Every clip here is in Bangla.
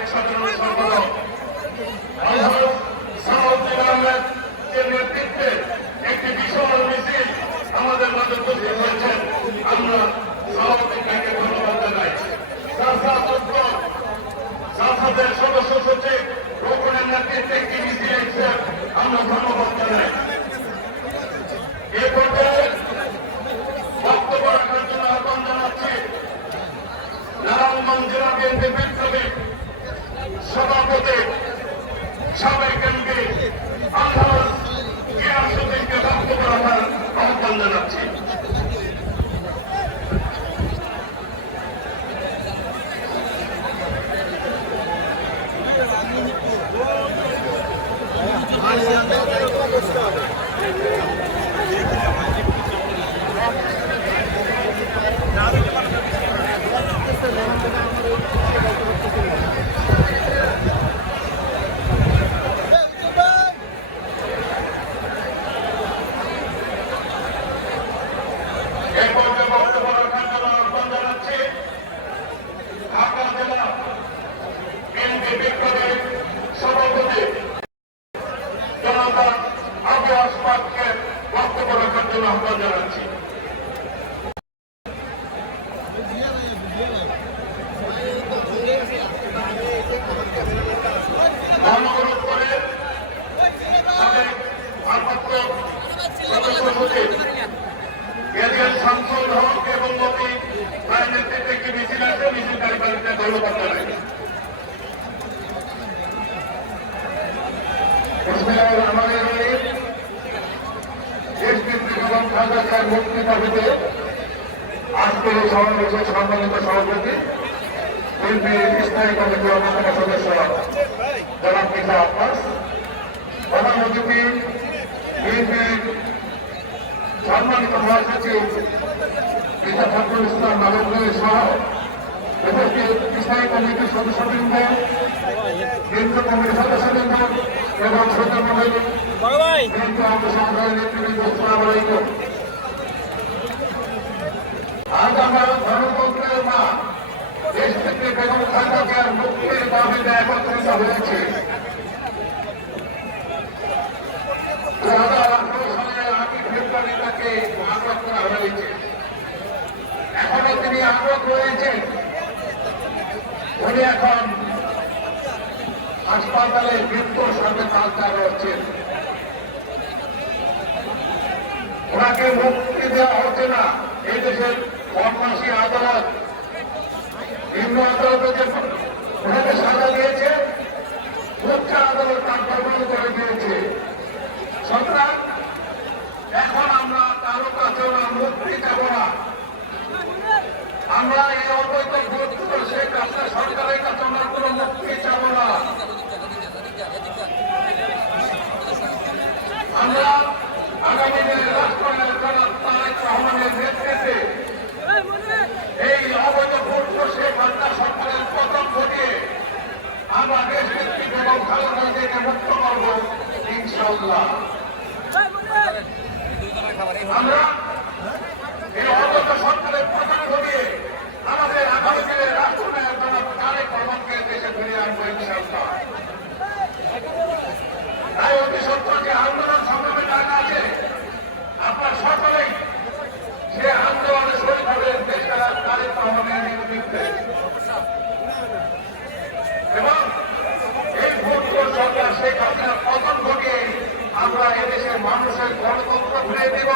আরেক সাধারণ সম্পাদক সালাউদ্দিন আহমেদের নেতৃত্বে একটি বিশাল মিছিল আমাদের মাঝে উপস্থিত হয়েছেন। আমরা সালাউদ্দিন ভাইকে ধন্যবাদ জানাই। সংসদের সদস্য সচিব রোকনের নেতৃত্বে একটি মিছিল এসেছে, আমরা ধন্যবাদ জানাই। এ পর্যায়ে বক্তব্য রাখার জন্য আহ্বান জানাচ্ছি নারায়ণগঞ্জ জেলা বিএনপি বিপ্লবী সভাপতি সাবেক এমপি আলহাজ গিয়াসউদ্দিনকে বক্তব্য রাখার আহ্বান জানাচ্ছি। বক্তব্য রাখার জন্য আহ্বান জানাচ্ছি। অনুরোধ করে সাবেক ভারপ্রাপ্ত সদস্য সচিব এজিএল শামসুল হক এবং মতি তার নেতৃত্বে একটি মিছিল আছে, মিছিলকারী বাড়িতে ধন্যবাদ জানাই। আমাদের মুক্তি দাবিতে আজকের এই সমাবেশের সম্মানিত সভাপতি বিএনপি স্থায়ী কমিটির অন্যতম সদস্য জনাব মির্জা আব্বাস, প্রধান অতিথি বিএনপির সম্মানিত মহাসচিব মির্জা ফখরুল ইসলাম মানবী সহ উপস্থিত স্থায়ী কমিটির সদস্যবৃন্দ, কেন্দ্রীয় কমিটির সদস্যবৃন্দ এবং শ্রোতামণ্ডলী, বিএনপি অঙ্গসংগঠনের নেতৃবৃন্দ, আসসালামু আলাইকুম। আজ আমরা গণতন্ত্রের মা দেশ থেকে বেগম খালেদা জিয়ার মুক্তির দাবিতে একত্রিত হয়েছে। 2018 সালে 8 ফেব্রুয়ারি তাকে আটক করা হয়েছে। এখনো তিনি আটক রয়েছেন। উনি এখন হাসপাতালে মৃত্যুর সাথে পাল্টা রয়েছেন। ওনাকে মুক্তি দেওয়া হচ্ছে না। এই দেশের কর্মসী আদালত নিম্ন আদালতে যে ওনাকে সাজা দিয়েছে, উচ্চ আদালত তার প্রমাণ করে দিয়েছে। সুতরাং এখন আমরা কারো কাছে মুক্তি দেব না। আমরা এই অবৈধ গুরুত্ব শেখ হাসিনা সরকারের কাছে আমরা কোন মুক্তি চাব না। আমরা আগামী দিনে রাষ্ট্রনায়ক জনাব তারেক রহমানের নেতৃত্বে এই অবৈধ গুরুত্ব শেখ হাসিনা সরকারের পতন ঘটিয়ে আমরা দেশ নেত্রী বেগম খালেদা জিয়াকে মুক্ত করব ইনশাআল্লাহ। আমরা এই অবৈধ সরকারের পতন ঘটিয়ে আমাদের আগামী দিনে রাষ্ট্রনায়ক জনাব তারেক রহমানকে দেশে ফিরিয়ে আনবো ইনশাআল্লাহ। তাই অতি সত্য যে আন্দোলন সংগ্রামে ডাকা আছে, আপনার সকলেই সে আন্দোলনে শরীর হবেন দেশের তারেক রহমানের নেতৃত্বে এবং এই ভোট সরকার শেখ হাসিনার পতন ঘটিয়ে আমরা এদেশের মানুষের গণতন্ত্র ফিরে দেব,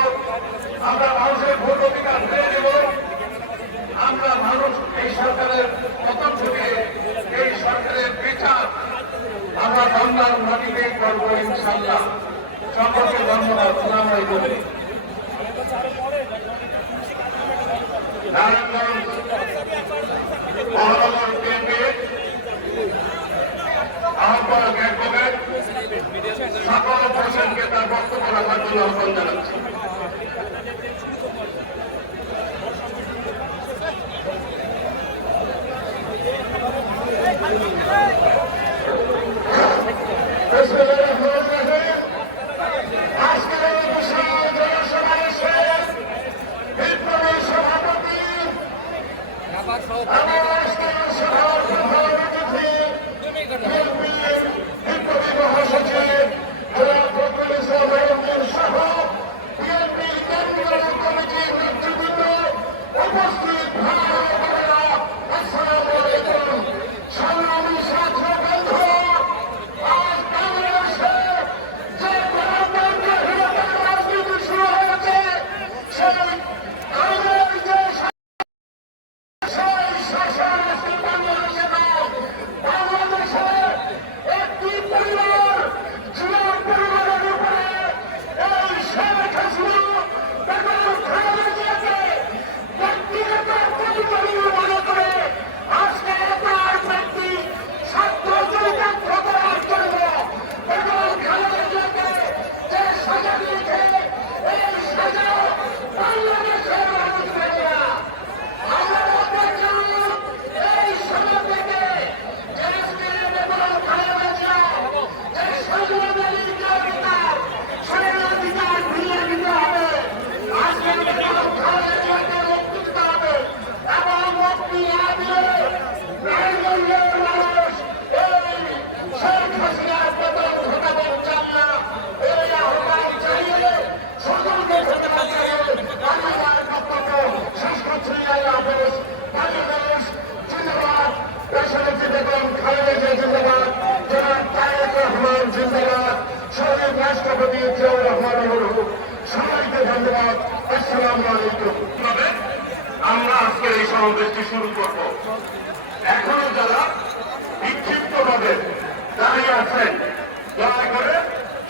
আমরা মানুষের ভোট অধিকার ফিরে দেব, আমরা মানুষ এই সরকারের পতন ঘটিয়ে এই সরকারের বিচার আমরা বাংলার মাটিতেই করবো ইনশাআল্লাহ। সকলকে ধন্যবাদ। আসসালামু আলাইকুম। নারায়ণগঞ্জ মহানগর বিএনপির আহ্বায়ক অ্যাডভোকেট সাকাওয়াত হোসেনকে তার বক্তব্য রাখার জন্য আহ্বান জানাচ্ছি। দেশনেত্রী বেগম খালেদা জিয়া জিন্দাবাদ, জনাব তারেক রহমান জিন্দাবাদ, শহীদ রাষ্ট্রপতি জিয়াউর রহমান সবাইকে ধন্যবাদ। আসসালামু আলাইকুম। আমরা আজকে এই সমাবেশটি শুরু করব। এখনো যারা বিক্ষিপ্ত ভাবে দাঁড়িয়ে আছেন, দয়া করে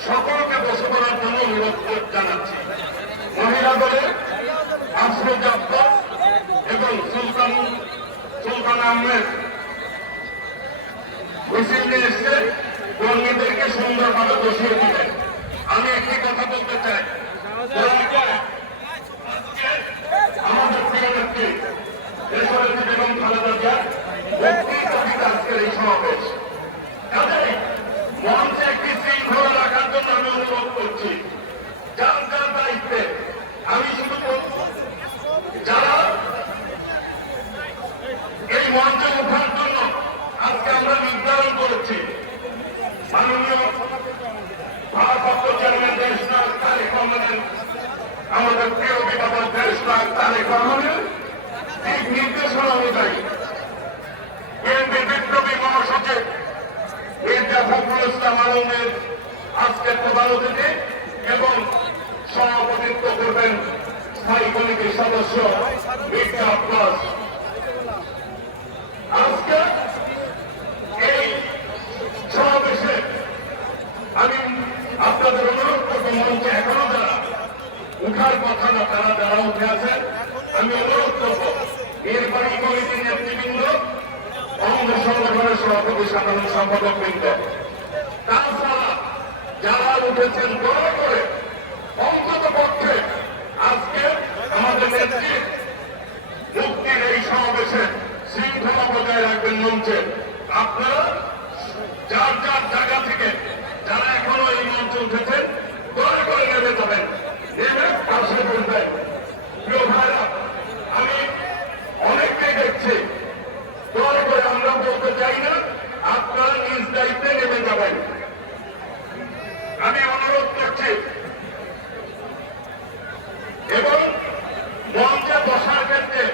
সকলকে বসে পড়ার জন্য অনুরোধ জানাচ্ছি। মহিলা দলের আফরোজ আব্বাস এবং সুলতান আহমেদ মিছিল নিয়ে এসে কর্মীদেরকে সুন্দরভাবে বসিয়ে দিলেন। আমি একটি কথা বলতে চাই, আমাদের প্রিয় নেত্রী দেশনেত্রী বেগম খালেদা জিয়ার ব্যক্তিগত আজকের এই সমাবেশ, কাজেই মঞ্চে একটি শৃঙ্খলা রাখার জন্য আমি অনুরোধ করছি। যার যার দায়িত্বে আমি শুধু যারা এই মঞ্চে ওঠার জন্য আজকে আমরা নির্ধারণ করেছি, মাননীয় ভারপ্রাপ্ত চেয়ারম্যান দেশনাথ তারেক রহমানের, আমাদের প্রিয় অভিভাবক দেশনাথ তারেক রহমানের এই নির্দেশনা অনুযায়ী বিএনপি বিপ্লবী মহাসচিব মির্জা ফখরুল ইসলাম আলমের আজকের প্রধান অতিথি এবং সভাপতিত্ব করবেন স্থায়ী কমিটির সদস্য মির্জা আব্বাস। আজকে এই সমাবেশে আমি আপনাদের অনুরোধ করবো, মঞ্চে এখনো যারা উঠার কথা না তারা যারা উঠে আছেন, আমি অনুরোধ করবো নির্বাহী কমিটির নেতৃবৃন্দ, অঙ্গ সংগঠনের সভাপতি সাধারণ সম্পাদক বৃন্দ, তাছাড়া যারা উঠেছেন দয়া করে অন্তত পক্ষে আজকে আমাদের নেত্রী মুক্তির এই সমাবেশে শৃঙ্খলা বজায় রাখবেন। মঞ্চে আপনারা যার যার জায়গা থেকে যারা এখনো এই মঞ্চে উঠেছেন দয়া করে নেমে যাবেন, নেমে পাশে বলবেন। প্রিয় ভাইরা, আমি অনেককেই দেখছি, দয়া করে আমরা বলতে চাই না, আপনারা নিজ দায়িত্বে নেমে যাবেন। আমি অনুরোধ করছি এবং মঞ্চে বসার ক্ষেত্রে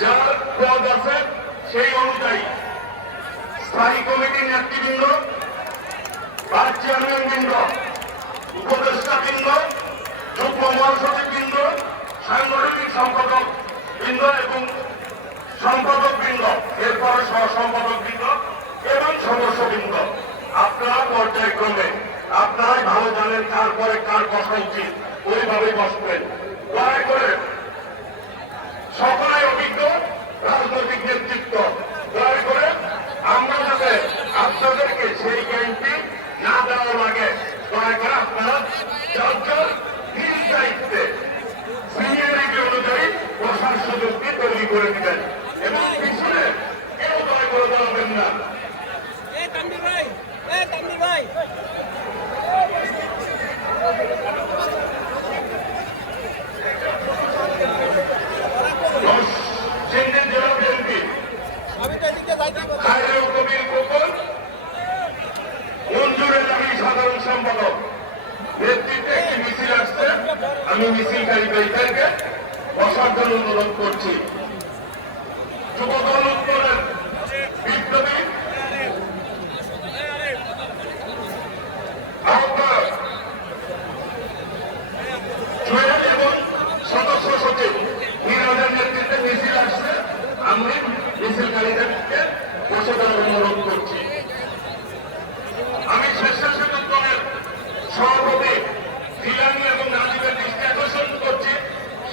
যার পদ আছে সেই অনুযায়ী স্থায়ী কমিটির নেতৃবৃন্দ, ভাইস চেয়ারম্যান বৃন্দ, উপদেষ্টা বৃন্দ, যুগ্ম মহাসচিব বৃন্দ, সাংগঠনিক সম্পাদক বৃন্দ এবং সম্পাদক বৃন্দ, এরপরে সহ সম্পাদক বৃন্দ এবং সদস্য বৃন্দ, আপনারা পর্যায়ক্রমে আপনারাই ভালো জানেন কার পরে কার বসা উচিত, ওইভাবেই বসবেন। দয়া করে সকলে অভিজ্ঞ রাজনৈতিক নেতৃত্ব, দয়া করে আমরা যাতে আপনাদেরকে সেই জ্ঞানটি না দেওয়া লাগে, দয়া করে আপনারা যার যার নিজ দায়িত্বে সিনিয়রিটি অনুযায়ী বসার সুযোগটি তৈরি করে দিবেন এবং পিছনে কেউ দয়া করে দাঁড়াবেন না। সাধারণ সম্পাদক নেতৃত্বে একটি মিছিল আসছে, আমি মিছিলকারী ভাইদেরকে বসার জন্য অনুরোধ করছি। যুবদল উত্তরের বিপ্লবী আহ্বায়ক জুয়েল এবং সদস্য সচিব মিরাজের নেতৃত্বে মিছিল আসছে, আমি মিছিলকারীদেরকে বসে দেওয়ার অনুরোধ করছি। আমি স্বেচ্ছাসেবক দলের সভাপতি জিলানি এবং রাজীবের দৃষ্টি আকর্ষণ করছি,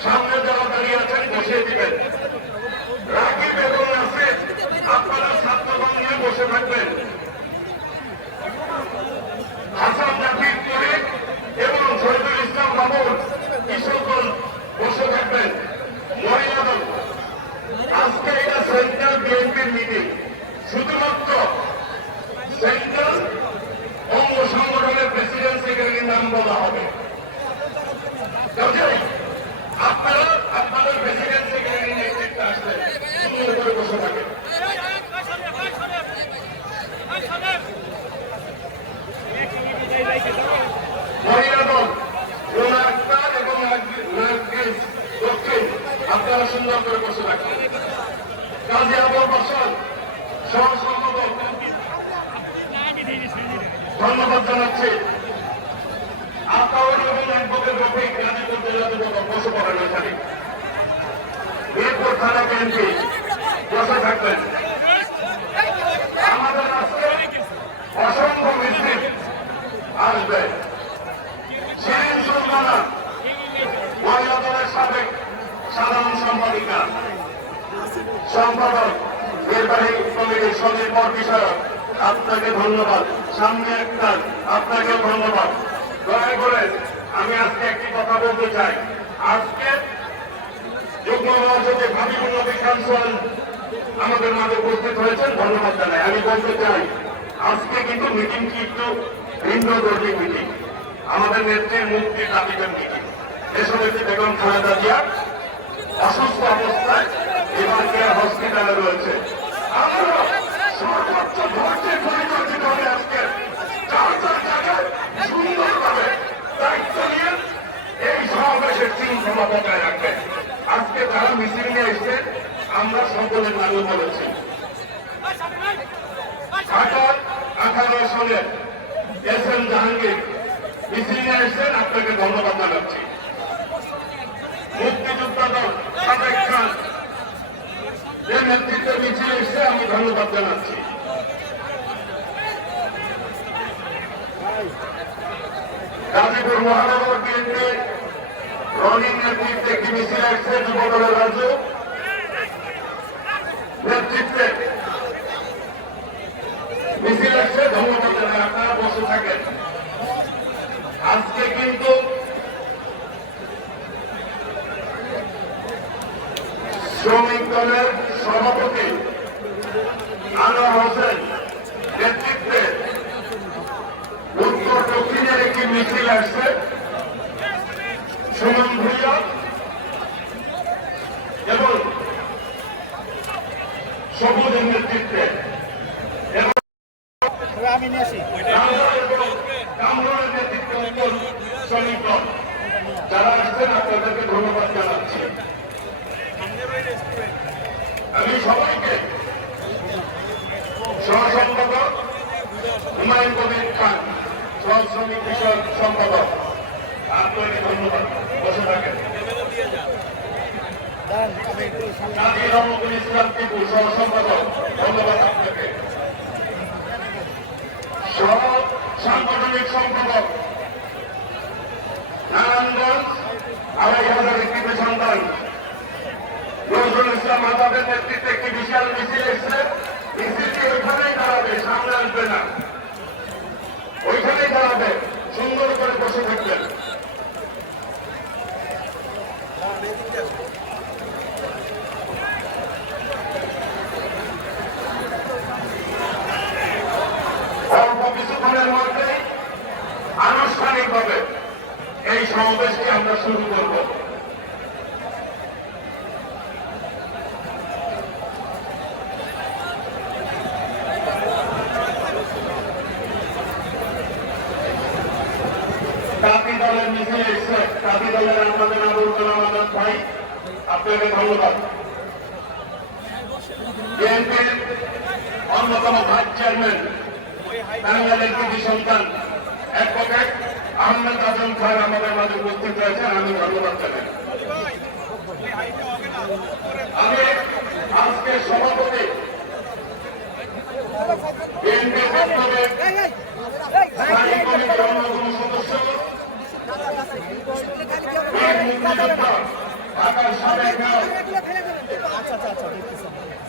সামনে যারা দাঁড়িয়ে আছেন বসিয়ে দিবেন। রাকিব এবং নাসির, আপনারা ছাত্রদল নিয়ে বসে থাকবেন। হাসান জাফির তরিক এবং শহীদুল ইসলাম বাবুর কিশোরগণ বসে থাকবেন। মহিলা দল, আজকে এটা সেন্ট্রাল বিএনপির মিটিং, শুধুমাত্র সেন্ট্রাল অঙ্গ সংগঠনের প্রেসিডেন্ট সেক্রেটারির নাম বলা হবে। আপনারা আপনাদের প্রেসিডেন্ট সেক্রেটারি নেতৃত্বে আসবেন, উপরে বসে থাকেন। মহিলা দল রোনাক্তার এবং দক্ষিণ, আপনারা সুন্দর করে বসে থাকেন। কাজী আবুল বাসার সহসম্পাদক ধন্যবাদ জানাচ্ছি আতাউর এবং অ্যাডভোকেট রফিক গাজীপুর জেলা যুবদল বসুপাড়ার এখানে মিরপুর থানা বিএনপি বসে থাকবেন। আমাদের আজকে অসংখ্য মিছিল আসবে। শিরিন সুলতানা মহিলা দলের সাবেক সাধারণ সম্পাদিকা সম্পাদক নির্বাহী কমিটির স্বনির্ভর বিষয়ক, আপনাকে ধন্যবাদ। সামনে একটা আপনাকে ধন্যবাদ। দয়া করে আমি আজকে একটি কথা বলতে চাই। আজকে যুগ্ম মহাসচিব হাবিবুল নবী খান সোহেল আমাদের মাঝে উপস্থিত হয়েছেন, ধন্যবাদ জানাই। আমি বলতে চাই আজকে কিন্তু মিটিংটি একটু ভিন্ন ধর্মী মিটিং, আমাদের নেত্রীর মুক্তির দাবিদের মিটিং। এসব একটি বেগম খালেদা জিয়া অসুস্থ অবস্থায় এবার কেয়ার হসপিটালে রয়েছে। আমরা সর্বোচ্চ ধৈর্যের পরিচর্যিত হয়ে আজকে চার জায়গায় সুন্দরভাবে দায়িত্ব নিয়ে এই সমাবেশের শৃঙ্খলা বজায় রাখবে। আজকে যারা মিছিল নিয়ে এসছে আমরা সকলের নামে বলেছি। ঢাকার 18 সনের এস.এম. জাহাঙ্গীর মিছিল নিয়ে এসছেন, আপনাকে ধন্যবাদ জানাচ্ছি। মুক্তিযোদ্ধা দল সাবেক খান এর নেতৃত্বে মিছিল এসছে, আমি ধন্যবাদ জানাচ্ছি। গাজীপুর মহানগর বিএনপি রনির নেতৃত্বে একটি মিছিল এসছে, যুবদলের রাজু নেতৃত্বে মিছিল এসছে, ধন্যবাদ জানাই। আপনারা বসে থাকেন। আজকে কিন্তু শ্রমিক দলের সভাপতি আনোয়ার হোসেন নেতৃত্বে উত্তর দক্ষিণের একটি মিছিল আসছে। সুমন ভূঁইয়া এবং সবুজের নেতৃত্বে কামরুলের নেতৃত্বে উত্তর শ্রমিক দল যারা আসছেন আপনাদেরকে ধন্যবাদ জানাচ্ছি। আমি সবাইকে সহসম্পাদক হুমায়ুন কবির খান, সহ শ্রমিক বিষয়ক সম্পাদক, আপনাকে ধন্যবাদ। বসে থাকেন। কাজী রহমতুল ইসলাম টিপু, সহ সম্পাদক, ধন্যবাদ আপনাকে। সহ সাংগঠনিক সম্পাদক নারায়ণগঞ্জ 2500 কৃতি সন্তান নজরুল ইসলাম আজাদের নেতৃত্বে একটি বিশাল মিছিল এসছে। মিছিলটি ওইখানেই দাঁড়াবে, সামনে আসবে না, ওইখানেই দাঁড়াবে। সুন্দর করে বসে থাকবেন। অল্প কিছুক্ষণের মধ্যে আনুষ্ঠানিকভাবে এই সমাবেশটি আমরা শুরু করব। কাপি দলের মিছিল এসছে, কাপি দলের আমাদের আবুল কালাম আজাদ ভাই, আপনাকে ধন্যবাদ। বিএনপির অন্যতম ভাইস চেয়ারম্যান টাঙ্গাইলের কৃতি সন্তান অ্যাডভোকেট আহমেদ আজম খান আমাদের মাঝে উপস্থিত রয়েছেন, আমি ধন্যবাদ জানাই। আমি আজকে সভাপতি বিএনপি ছাত্রদের স্থায়ী কমিটির অন্যতম সদস্য মুক্তিযোদ্ধা ঢাকার সাবেক মেয়র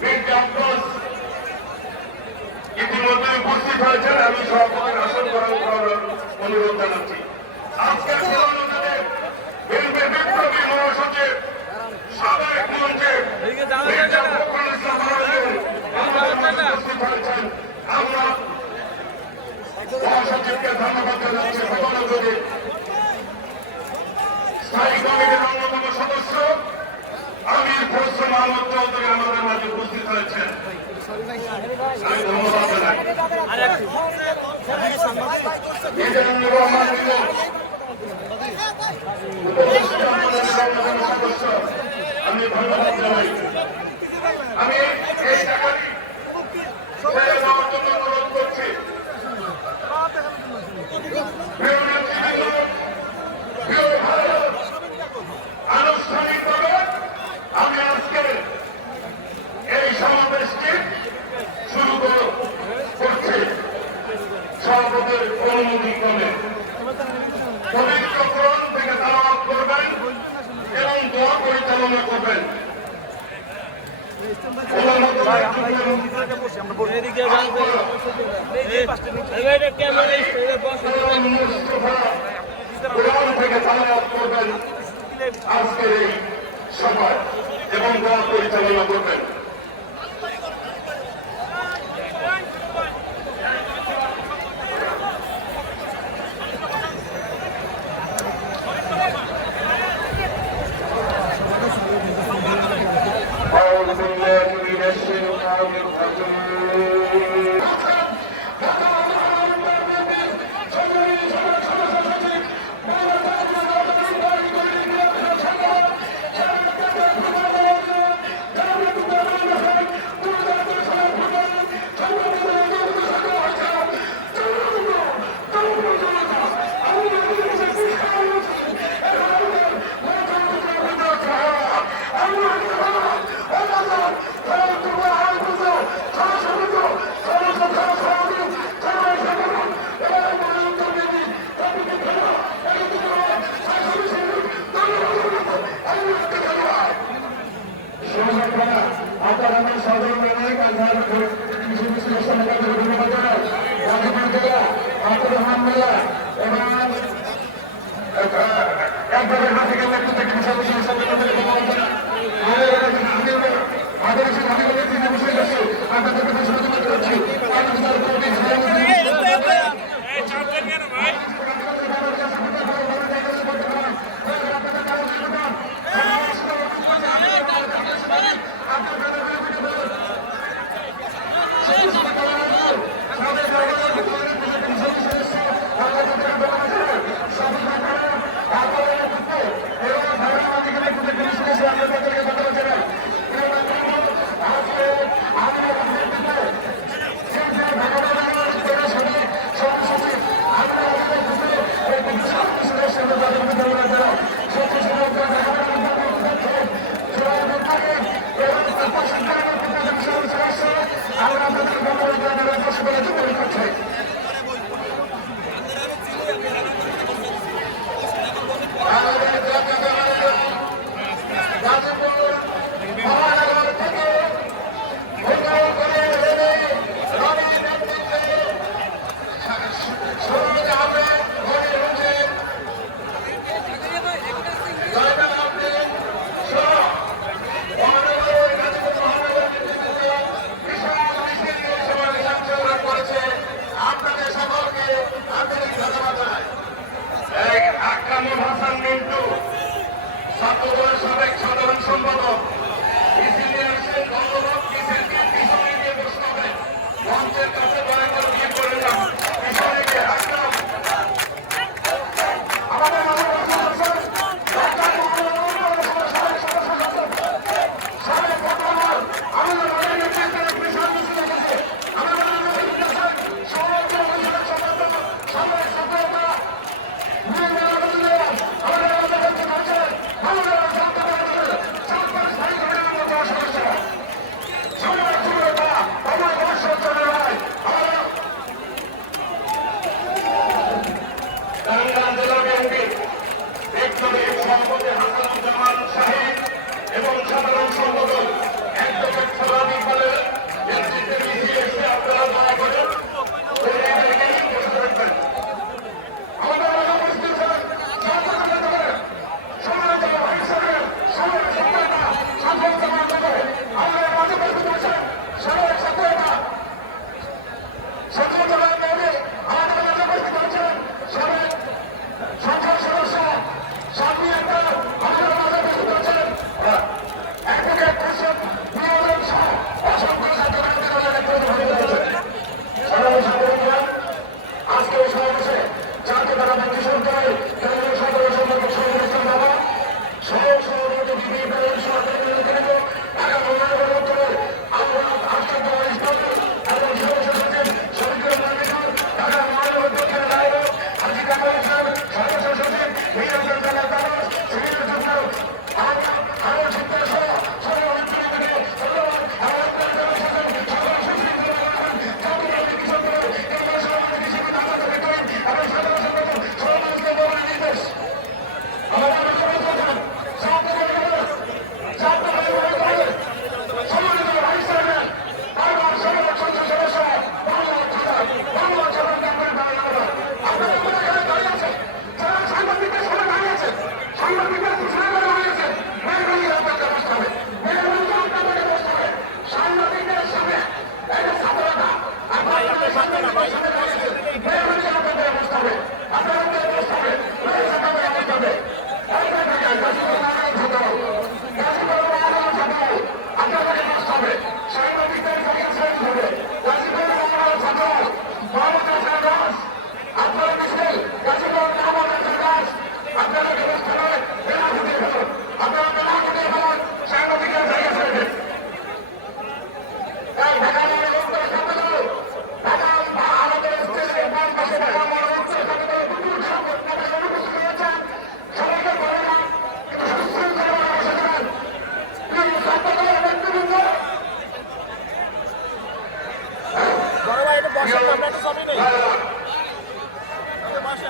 মির্জা আব্বাস ইতিমধ্যে উপস্থিত হয়েছেন। আমি সভাপতির আসন গ্রহণ করার অনুরোধ জানাচ্ছি। আজকে বিএনপি বিপ্লবী মহাসচিব সাবেক মন্ত্রী মির্জা ফখরুল ইসলাম আমাদের মাঝে উপস্থিত হয়েছেন। আমরা মহাসচিবকে ধন্যবাদ জানাচ্ছি। ভগবানগরী স্থায়ী কমিটির অন্যতম সদস্য আমির খসরু মাহমুদ চৌধুরী আমাদের মাঝে উপস্থিত হয়েছেন, আমি ধন্যবাদ জানাই। মিজানুর রহমান মিলন সদস্য, আমি ধন্যবাদ জানাই। আমি এই জায়গায় অনুমতিক্রমে পবিত্র কোরআন থেকে তেলাওয়াত করবেন এবং দোয়া পরিচালনা করবেন। কোরআন থেকে তেলাওয়াত করবেন আজকের এই সময় এবং দোয়া পরিচালনা করবেন। أعوذ بالله من الشيطان الرجيم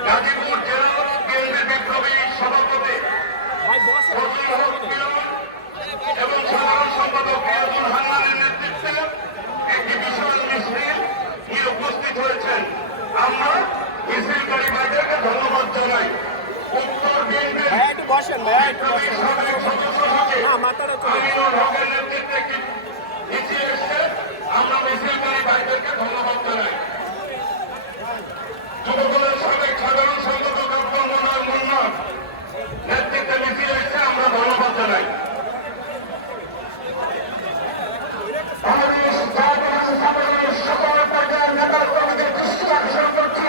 গাজীপুর জেলা কেন্দ্রীয় বিপ্লবী সভাপতি এবং সাধারণ সম্পাদক রিয়াজুল হান্নানের নেতৃত্বে একটি বিশাল মিছিল নিয়ে উপস্থিত হয়েছেন। আমরা মিছিলকারী ভাইদেরকে ধন্যবাদ জানাই। উত্তর বিএনপির সাবেক সদস্য সচিব আমিনুল হকের নেতৃত্বে একটি মিছিল এসছে। আমরা মিছিলকারী ভাইদেরকে ধন্যবাদ জানাই। যুবদলের সাবেক সাধারণ সম্পাদক আব্দুল মোনার মুন্নার নেতৃত্বে মিছিল এসছে। আমরা ধন্যবাদ জানাই। সকল পর্যায়ের নেতা কর্মীদের দৃষ্টি আকর্ষণ করছি,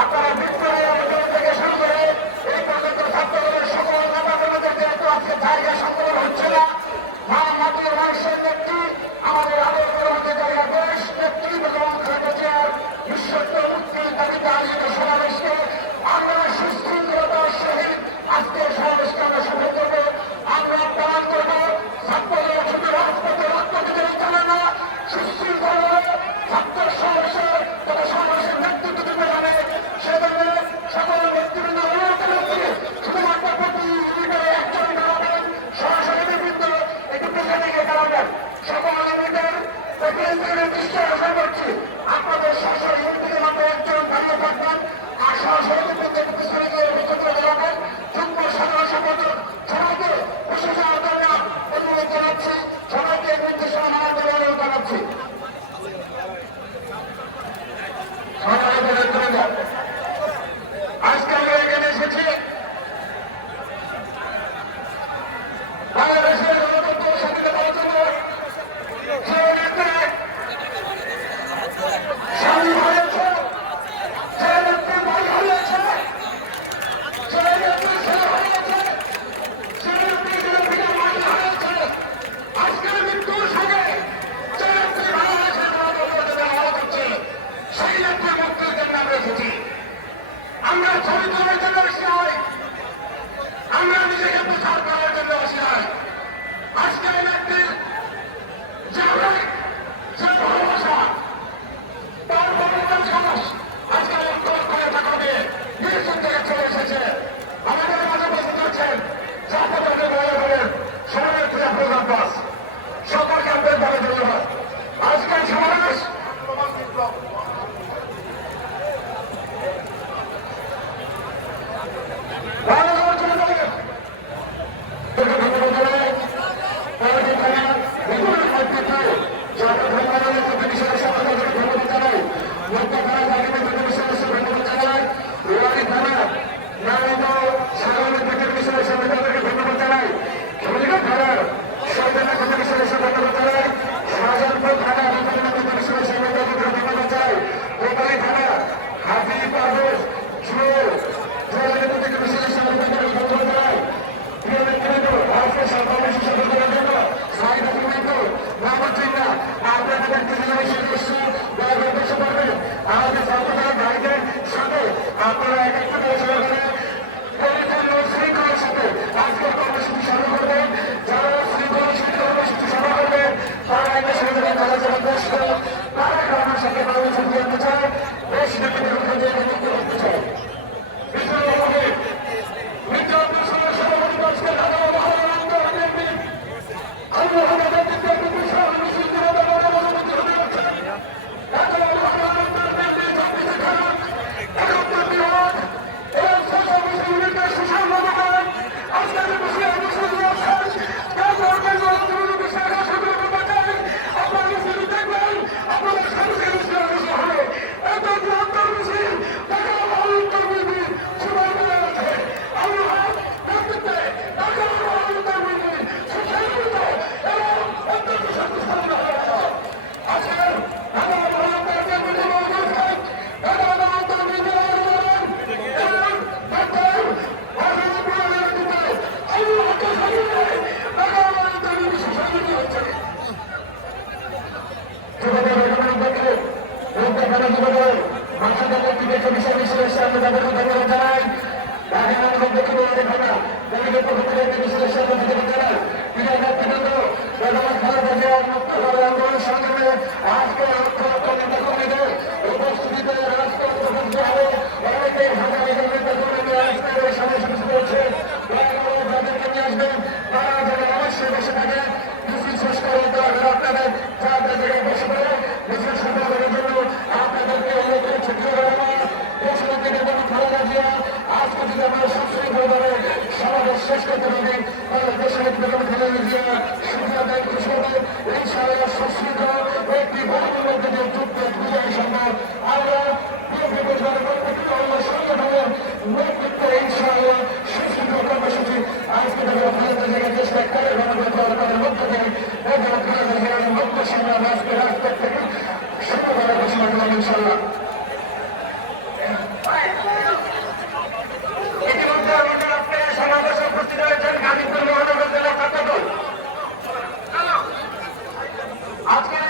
আপনারা বিপ্লবের আন্দোলন থেকে শুরু করে এই পর্যন্ত ছাত্রদলের সকল নেতা কর্মীদের যেহেতু আজকে জায়গা সংকলন হচ্ছে না, মাটির মানুষের নেত্রী আমাদের আন্দোলনের অধিকারী দেশ নেত্রী বেগম খালেদা জিয়ার বিশ্বস্ত মুক্তির দাবিতে আয়োজিত সমাবেশকে আমরা সুশৃঙ্খলতার সহিত আজকের সমাবেশকে আমরা সফল করবো। আমরা পালন করবো ছাত্রদের শুধু রাজপথে রক্ত দিতে চলে না, সুশৃঙ্খলভাবে ছাত্র সমাবেশে তারা সমাবেশের নেতৃত্ব দিতে পারে। সেজন্য সকল নেতৃবৃন্দ অনুরোধ করছি, শুধুমাত্র প্রতিনিধিদের একজন দাঁড়াবেন, সরাসরি বিরুদ্ধে একটু পেছনে দিকে দাঁড়াবেন। সকল নেতাদের প্রতিনিধিদের দৃষ্টি আকর্ষণ করছি, আপনাদের সরাসরি ইউনিটের মধ্যে একজন দাঁড়িয়ে থাকবেন আর সরাসরি বিরুদ্ধে একটু পেছনে গিয়ে একত্রে দাঁড়াবেন। যুগ্ম সাধারণ সম্পাদক সবাইকে বসে যাওয়ার জন্য অনুরোধ জানাচ্ছি, সবাইকে নির্দেশনা মানার জন্য অনুরোধ জানাচ্ছি। আজকে আমরা এখানে এসেছি বাংলাদেশের গণতন্ত্র স্বাধীনতা পাওয়ার জন্য যে নেত্রী স্বামী হয়েছে, যে নেত্রী ভাই হয়েছে, যে নেত্রী ছেলে হয়েছে, যে নেত্রী বিরোধীরা মাই হয়েছে, আজকের মৃত্যুর সঙ্গে যে নেত্রী বাংলাদেশের গণতন্ত্রের জন্য লড়াই করছে, সেই নেত্রী মুক্তির জন্য আমরা এসেছি। আমরা ছবি তোলার জন্য বেশি নয়, আমরা নিজেকে প্রচার করার জন্য বেশি নয়। আজকে নেত্রীর যে ভালোবাসা, তার বড় সাহস আজকে লক্ষ লক্ষ নেতা কর্মী নির্বাচন থেকে চলে এসেছে। আমাদের মাঝে বসে করছেন জাতীয় বলেন সভানেত্রী আফরোজ আব্বাস, সকলকে আমাদের ভালো ধন্যবাদ। আজকের সমাবেশ আপনারা এক একটা পরিপূর্ণ শৃঙ্খলার সাথে আজকের কর্মসূচি শুরু করবেন। যারা শৃঙ্খলা কর্মসূচি শুরু করবেন তারা একটা সুন্দর তারা যারা বসবে তারা গ্রামের সাথে কর্মসূচি আনতে চায়, বেশ নেতৃত্বের করতে চায়। আজকে লক্ষ লক্ষ নেতা কর্মীদের শহীদ বেগম খালেদা জিয়া সুবিধাদায় ঘোষণা ইনশাআল্লাহ সুস্থিত একটি বহুল মধ্যে দিয়ে যুদ্ধের বিজয় সম্ভব। আমরা সংগঠনের নেতৃত্বে ইনশাআল্লাহ সুস্থিত কর্মসূচি আজকে তারা খালেদা জিয়াকে চেষ্টা করে গণতন্ত্রের মধ্য দিয়ে বেগম খালেদা জিয়ার মুক্ত সংগ্রাম আজকে রাজপথ থেকে শুরু করার ঘোষণা করলাম ইনশাআল্লাহ। ইতিমধ্যে আমাদের আজকে সমাবেশে উপস্থিত হয়েছেন গাজীপুর মহানগর জেলা ছাত্রদল। আজকের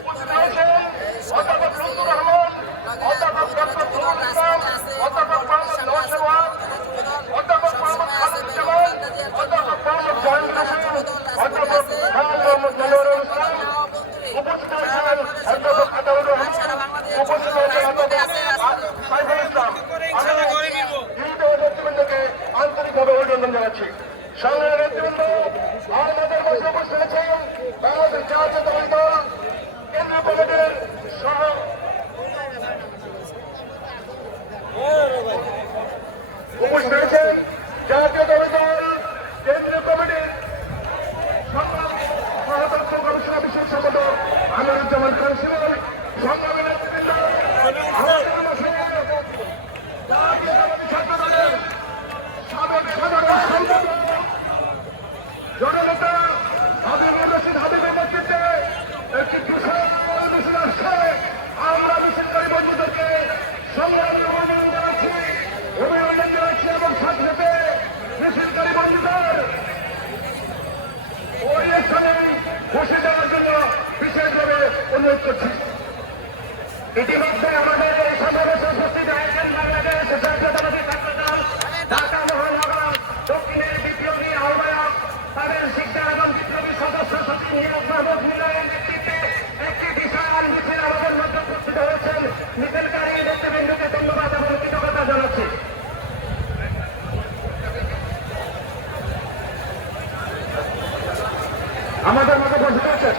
উপস্থিত হয়েছেন অধ্যাপক লুৎফুর রহমান, অধ্যাপক ডক্টর নুরুল ইসলাম, অধ্যাপক মোহাম্মদ নওশাদ ওয়াজ, অধ্যাপক মোহাম্মদ খালিদুজ্জামান, অধ্যাপক মোহাম্মদ জাহাঙ্গীর হোসেন, অধ্যাপক খান মোহাম্মদ মনোয়ারুল ইসলাম, উপস্থিত হয়েছেন অধ্যাপক আতাউর রহমান, উপস্থিত হয়েছেন অধ্যাপক সাইফুল ইসলাম। আমি নেতৃবৃন্দকে আন্তরিকভাবে অভিনন্দন জানাচ্ছি। সংগ্রামী নেতৃবৃন্দ, আমাদের মধ্যে উপস্থিত আছেন বাংলাদেশ জাতীয়তাবাদী দল কেন্দ্রীয় কমিটির সহ উপস্থিত আছেন জাতীয়তাবাদী দল কেন্দ্রীয় কমিটির সহতত্ত্ব গবেষণা বিষয়ক সম্পাদক আমিরুজ্জামান খান শিমুল। সংগ্রামী নেতৃবৃন্দ, জাতীয়তাবাদী ছাত্র দলের সাবেক সাধারণ সম্পাদক জননেতা হাবিবুর রশিদ হাবিবের নেতৃত্বে একটি বিশাল মিছিল আসছে। আমরা মিছিলকারী বন্ধুদেরকে সংগ্রামী অভিনন্দন জানাচ্ছি এবং সাথে সাথে মিছিলকারী বন্ধুদের ওই স্থানে বসে যাওয়ার জন্য বিশেষভাবে অনুরোধ করছি। ইতিমধ্যে আমাদের এই সমাবেশে উপস্থিত হয়েছেন বাংলাদেশ জাতীয়তাবাদী ছাত্র দল ঢাকা মহানগর দক্ষিণের বিপ্লবী আহ্বায়ক, তাদের শিক্ষা এবং বিপ্লবী সদস্য সচিব নিয়োগ মাহমুদ মিলনের নেতৃত্বে একটি বিশাল মিছিল আমাদের মধ্যে উপস্থিত হয়েছেন। মিছিলকারী নেতৃবৃন্দকে ধন্যবাদ এবং কৃতজ্ঞতা জানাচ্ছি। আমাদের মধ্যে উপস্থিত আছেন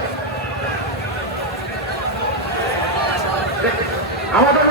আমাদের